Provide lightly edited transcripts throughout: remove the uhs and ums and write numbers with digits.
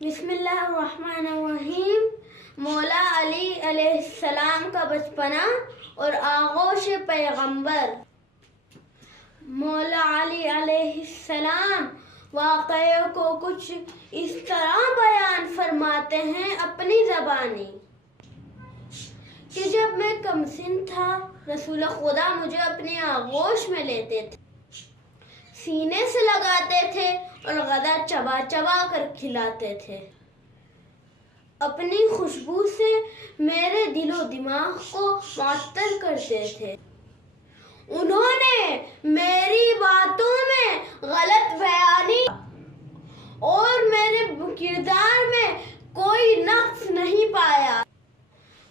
بسم اللہ الرحمن الرحیم۔ مولا علی علیہ السلام کا بچپنا اور آغوش پیغمبر۔ مولا علی علیہ السلام واقعے کو کچھ اس طرح بیان فرماتے ہیں اپنی زبانی کہ جب میں کم سن تھا، رسول خدا مجھے اپنی آغوش میں لیتے تھے، سینے سے لگاتے تھے اور غدہ چبا چبا کر کھلاتے تھے۔ اپنی خوشبو سے میرے دل و دماغ کو معطر کرتے تھے۔ انہوں نے میری باتوں میں غلط بیانی اور میرے کردار میں کوئی نقص نہیں پایا۔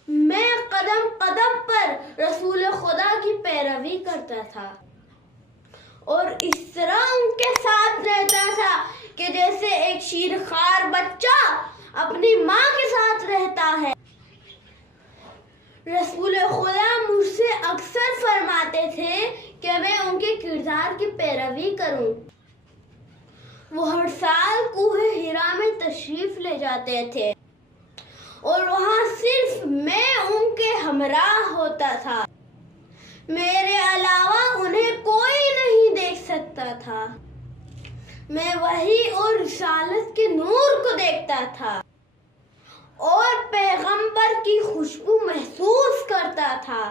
میں قدم قدم پر رسول خدا کی پیروی کرتا تھا اور اس طرح ان کے ساتھ رہتا تھا کہ جیسے ایک شیرخوار بچہ اپنی ماں کے ساتھ رہتا ہے۔ رسول خدا مجھ سے اکثر فرماتے تھے کہ میں ان کے کردار کی پیروی کروں۔ وہ ہر سال کوہ حرا میں تشریف لے جاتے تھے اور وہاں صرف میں ان کے ہمراہ ہوتا تھا۔ میرے علاوہ انہیں کوئی نہیں دیکھ سکتا تھا۔ میں وحی اور رسالت کے نور کو دیکھتا تھا اور پیغمبر کی خوشبو محسوس کرتا تھا۔